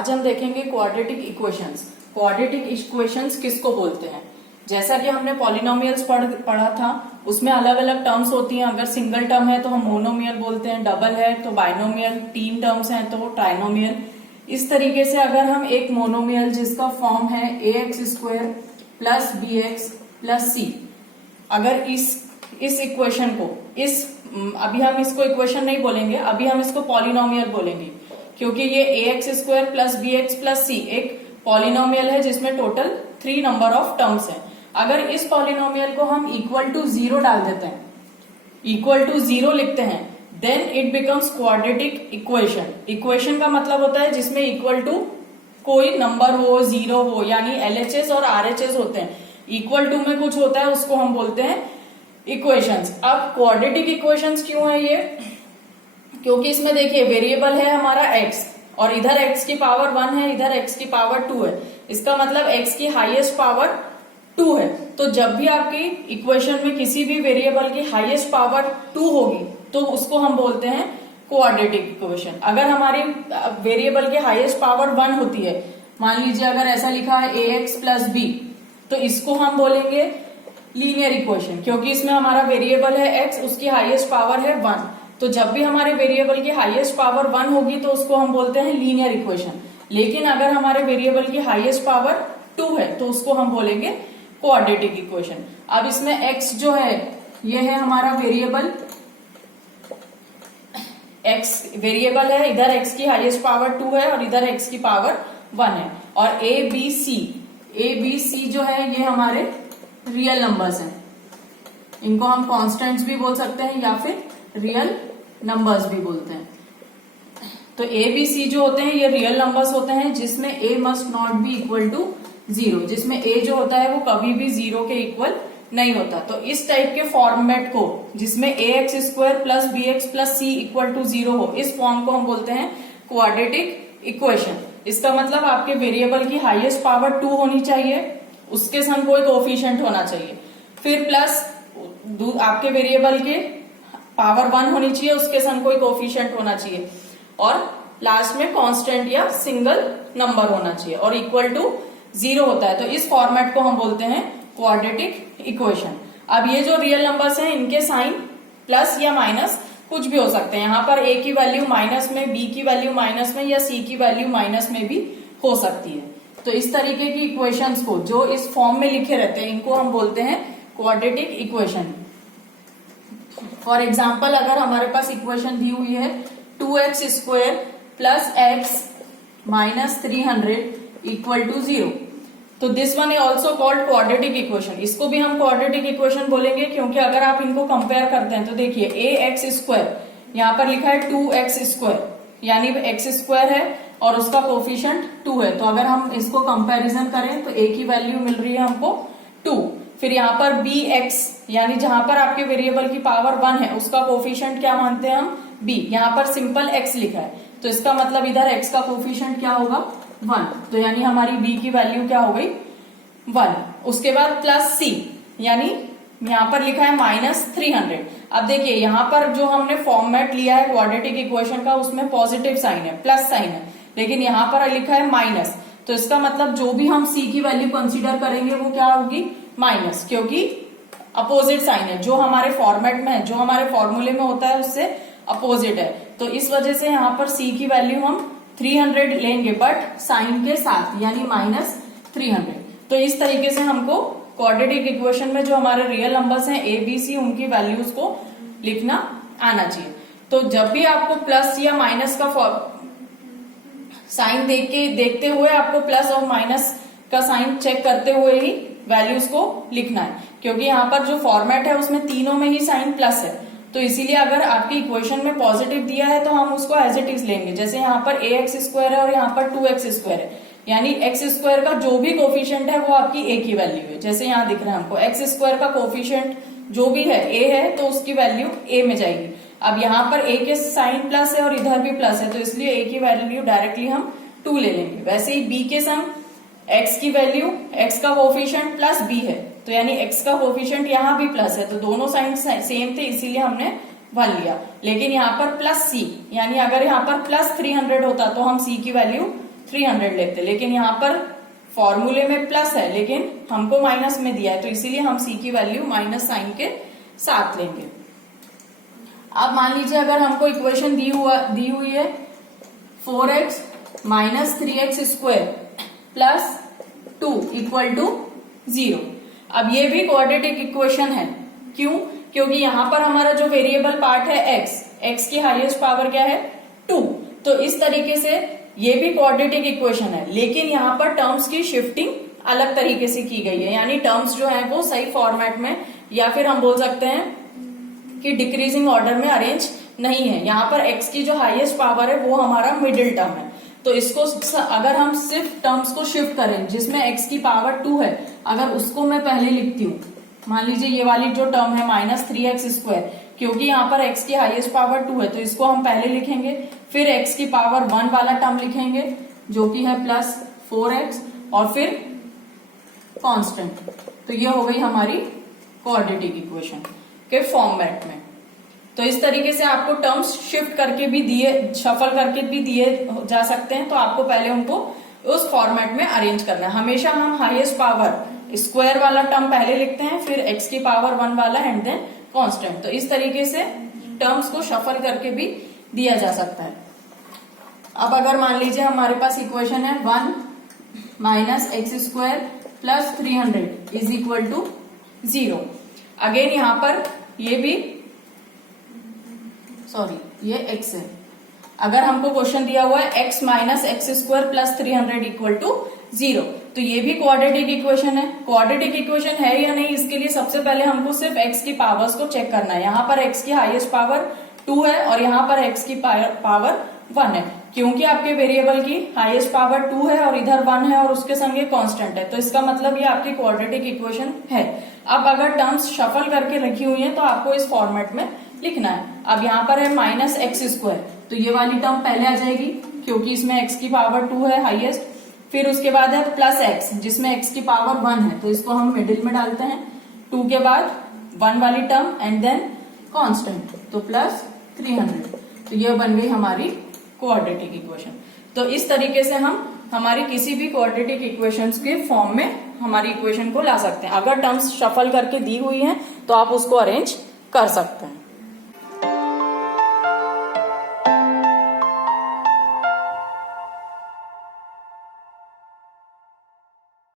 आज हम देखेंगे क्वाड्रेटिक इक्वेशंस। क्वाड्रेटिक इक्वेशंस किसको बोलते हैं? जैसा कि हमने पॉलिनोमियल्स पढ़ा था, उसमें अलग अलग टर्म्स होती हैं। अगर सिंगल टर्म है तो हम मोनोमियल बोलते हैं, डबल है तो बाइनोमियल, तीन टर्म्स हैं तो ट्राइनोमियल। इस तरीके से अगर हम एक मोनोमियल जिसका फॉर्म है ax² plus bx plus c, अगर इस इक्वेशन को अभी हम इसको इक्वेशन नहीं बोलेंगे, अभी हम इसको पॉलिनोमियल बोलेंगे, क्योंकि ये ax² plus bx plus c एक पॉलिनोमियल है जिसमें टोटल 3 नंबर ऑफ टर्म्स हैं। अगर इस पॉलिनोमियल को हम इक्वल टू 0 डाल देते हैं, इक्वल टू 0 लिखते हैं, then it becomes quadratic equation. Equation का मतलब होता है जिसमें इक्वल टू कोई नंबर हो, 0 हो, यानी LHS और RHS होते हैं। इक्वल टू में कुछ होता है, उसको हम बोलते हैं इक्वेशंस। अब क्वाड्रेटिक इक्वेशंस क्यों है ये? क्योंकि इसमें देखिए वेरिएबल है हमारा x और इधर x की पावर 1 है, इधर x की पावर 2 है। इसका मतलब x की हाईएस्ट पावर 2 है। तो जब भी आपकी इक्वेशन में किसी भी वेरिएबल की हाईएस्ट पावर 2 होगी तो उसको हम बोलते हैं क्वाड्रेटिक इक्वेशन। अगर हमारी वेरिएबल की हाईएस्ट पावर 1 होती है, मान लीजिए अगर ऐसा लिखा है ax प्लस b, तो इसको हम बोलेंगे लीनियर इक्वेशन, क्योंकि इसमें हमारा वेरिएबल है x, उसकी हाईएस्ट पावर है 1। तो जब भी हमारे वेरिएबल की हाईएस्ट पावर 1 होगी तो उसको हम बोलते हैं लीनियर इक्वेशन। लेकिन अगर हमारे वेरिएबल की हाईएस्ट पावर 2 है तो उसको हम बोलेंगे क्वाड्रेटिक इक्वेशन। अब इसमें x जो है ये है हमारा वेरिएबल, x वेरिएबल है, इधर x की हाईएस्ट पावर 2 है और इधर x की पावर 1 है। और a b c जो है ये हमारे रियल नंबर्स हैं। इनको हम कांस्टेंट्स भी बोल सकते हैं या फिर रियल नंबर्स भी बोलते हैं। तो a b c जो होते हैं ये रियल नंबर्स होते हैं जिसमें a must not be equal to 0, जिसमें a जो होता है वो कभी भी 0 के इक्वल नहीं होता। तो इस टाइप के फॉर्मेट को जिसमें ax² plus bx plus c equal to 0 हो, इस फॉर्म को हम बोलते हैं क्वाड्रेटिक इक्वेशन। इसका मतलब आपके वेरिएबल की हाईएस्ट पावर 2 होनी चाहिए, उसके संग कोई कोफिशिएंट होना चाहिए, फिर प्लस आपके वेरिएबल के पावर 1 होनी चाहिए, उसके संग कोई कोफिशिएंट होना चाहिए, और लास्ट में कांस्टेंट या सिंगल नंबर होना चाहिए और इक्वल टू 0 होता है। तो इस फॉर्मेट को हम बोलते हैं क्वाड्रेटिक इक्वेशन। अब ये जो रियल नंबर्स हैं इनके साइन प्लस या माइनस कुछ भी हो सकते हैं। यहाँ पर a की वैल्यू माइनस में, b की वैल्यू माइनस में या c की वैल्यू माइनस में भी हो सकती है। तो इस तरीके की इक्वेशंस को जो इस फॉर्म में लिखे रहते हैं इनको हम बोलते हैं क्वाड्रेटिक इक्वेशन। फॉर एग्जाम्पल अगर हमारे पास इक्वेशन दी हुई है 2x² plus x minus 300 equal to 0, तो this one is also called quadratic equation. इसको भी हम क्वाड्रेटिक इक्वेशन बोलेंगे क्योंकि अगर आप इनको कंपेयर करते हैं तो देखिए ax², यहाँ पर लिखा है 2x², यानी x² है और उसका कोफिशिएंट 2 है। तो अगर हम इसको कंपैरिजन करें तो a की वैल्यू मिल रही है हमको 2। फिर यहाँ पर bx, यानी जहां पर आपके वेरिएबल की पावर 1 है उसका कोफिशिएंट क्या मानते हैं हम? b। यहाँ पर सिंपल x लिखा है तो इसका मतलब इधर x का कोफिशिएंट क्या होगा? 1। तो यानी हमारी b की वैल्यू क्या हो गई? 1। उसके बाद प्लस c, यानी यहाँ पर लिखा है माइनस 300। अब देखिए यहाँ पर जो हमने फॉर्मेट लिया है क्वाड्रेटिक इक्वेशन का उसमें पॉजिटिव साइन है, प्लस साइन है, लेकिन यहाँ पर लिखा है माइनस। तो इसका मतलब जो भी हम c की वैल्यू कंसीडर करेंगे वो क्या होगी? माइनस, क्योंकि अपोजिट साइन है। जो हमारे फॉर्मेट में है, जो हमारे फॉर्मूले में होता है उससे अपोजिट है। तो इस वजह से यहाँ पर c की वैल्यू हम 300 लेंगे, बट साइन के साथ, यानी माइनस 300। तो इस तरीके से हमको क्वाड्रेटिक इक्वेशन में जो हमारे रियल नंबर्स हैं a b c, उनकी वैल्यूज को लिखना आना चाहिए। तो जब भी आपको प्लस या माइनस का साइन देखते हुए आपको प्लस और माइनस का साइन चेक करते हुए ही वैल्यूज को लिखना है, क्योंकि यहाँ पर जो फॉर्मेट है उसमें तीनों में ही साइन प्लस है। तो इसीलिए अगर आपकी इक्वेशन में पॉजिटिव दिया है तो हम उसको एज इट इज लेंगे। जैसे यहाँ पर ax² है और यहाँ पर 2x² है, यानी x² का जो भी कोफिशिएंट है वो आपकी a की वैल्यू है। जैसे यहाँ दिख रहा है हमको x² का कोफिशिएंट जो भी है a है तो उसकी वैल्यू a में जाएगी। अब यहाँ पर a के साइन प्लस है और इधर भी प्लस है, तो इसलिए a की वैल्यू डायरेक्टली हम 2 ले लेंगे। वैसे ही b के संग x की वैल्यू, x का कोफिशिएंट प्लस b है, तो यानी x का कोफिशिएंट यहाँ भी प्लस है, तो दोनों साइन सेम थे इसीलिए हमने 1 लिया। लेकिन यहाँ पर प्लस c, यानी अगर यहाँ पर प्लस 300 होता तो हम c की वैल्यू 300 लेते, लेकिन यहाँ पर फॉर्मूले में प्लस है लेकिन हमको माइनस में दिया है, तो इसीलिए हम c की वैल्यू माइनस साइन के साथ लेंगे। अब मान लीजिए अगर हमको इक्वेशन दी हुई है 4x minus 3x square plus 2 equal to 0। अब ये भी क्वाड्रेटिक इक्वेशन है, क्यों? क्योंकि यहाँ पर हमारा जो वेरिएबल पार्ट है x की हाईएस्ट पावर क्या है 2, तो इस तरीके से ये भी क्वाड्रेटिक इक्वेशन है, लेकिन यहाँ पर टर्म्स की शिफ्टिंग अलग तरीके से की गई है, यानी टर्म्स जो है वो सही फॉर्मेट में, या फिर हम बोल सकते हैं कि डिक्रीजिंग ऑर्डर में अरेंज नहीं है। यहाँ पर x की जो हाईएस्ट पावर है वो हमारा मिडिल टर्म है, तो इसको अगर हम सिर्फ टर्म्स को शिफ्ट करें जिसमें x की पावर 2 है, अगर उसको मैं पहले लिखती हूँ, मान लीजिए ये वाली जो टर्म है माइनस 3x स्क्वायर, क्योंकि यहाँ पर x की हाईएस्ट पावर 2 है तो इसको हम पहले लिखेंगे, फिर x की पावर 1 वाला टर्म लिखेंगे जो कि है प्लस 4x, और फिर कांस्टेंट। तो ये हो गई हमारी क्वाड्रेटिक इक्वेशन के फॉर्मेट में। तो इस तरीके से आपको टर्म्स शिफ्ट करके भी दिए, शफल करके भी दिए जा सकते हैं, तो आपको पहले उनको उस फॉर्मेट में अरेंज करना है। हमेशा हम हाईएस्ट पावर स्क्वायर वाला टर्म पहले लिखते हैं, फिर x की पावर 1 वाला एंड देन कांस्टेंट। तो इस तरीके से टर्म्स को शफल करके भी दिया जा सकता है। अब अगर मान लीजिए हमारे पास इक्वेशन है 1 minus x square plus 300 is equal to 0। Again यहाँ पर ये भी ये x है। अगर हमको क्वेश्चन दिया हुआ है x minus x square plus 300 equal to 0, तो ये भी क्वाड्रेटिक इक्वेशन है। क्वाड्रेटिक इक्वेशन है या नहीं, इसके लिए सबसे पहले हमको सिर्फ x की पावर्स को चेक करना है। यहाँ पर x की हाईएस्ट पावर 2 है और यहाँ पर x की पावर 1 है, क्योंकि आपके वेरिएबल की हाईएस्ट पावर 2 है और इधर 1 है और उसके संगे कांस्टेंट है, तो इसका मतलब ये आपकी क्वाड्रेटिक इक्वेशन है। अब अगर टर्म्स शफल करके रखी हुई है तो आपको इस फॉर्मेट में लिखना है। अब यहाँ पर है माइनस एक्स स्क्वायर, तो ये वाली टर्म पहले आ जाएगी क्योंकि इसमें x की पावर 2 है हाईएस्ट, फिर उसके बाद है प्लस x जिसमें x की पावर 1 है, तो इसको हम मिडिल में डालते हैं। 2 के बाद 1 वाली टर्म एंड देन कांस्टेंट, तो प्लस 300, तो ये बन गई हमारी क्वाड्रेटिक इक्वेशन। तो इस तरीके से हम हमारी किसी भी क्वाड्रेटिक इक्वेशंस के फॉर्म में हमारी इक्वेशन को ला सकते हैं। अगर टर्म्स शफल करके दी हुई हैं तो आप उसको अरेंज कर सकते हैं।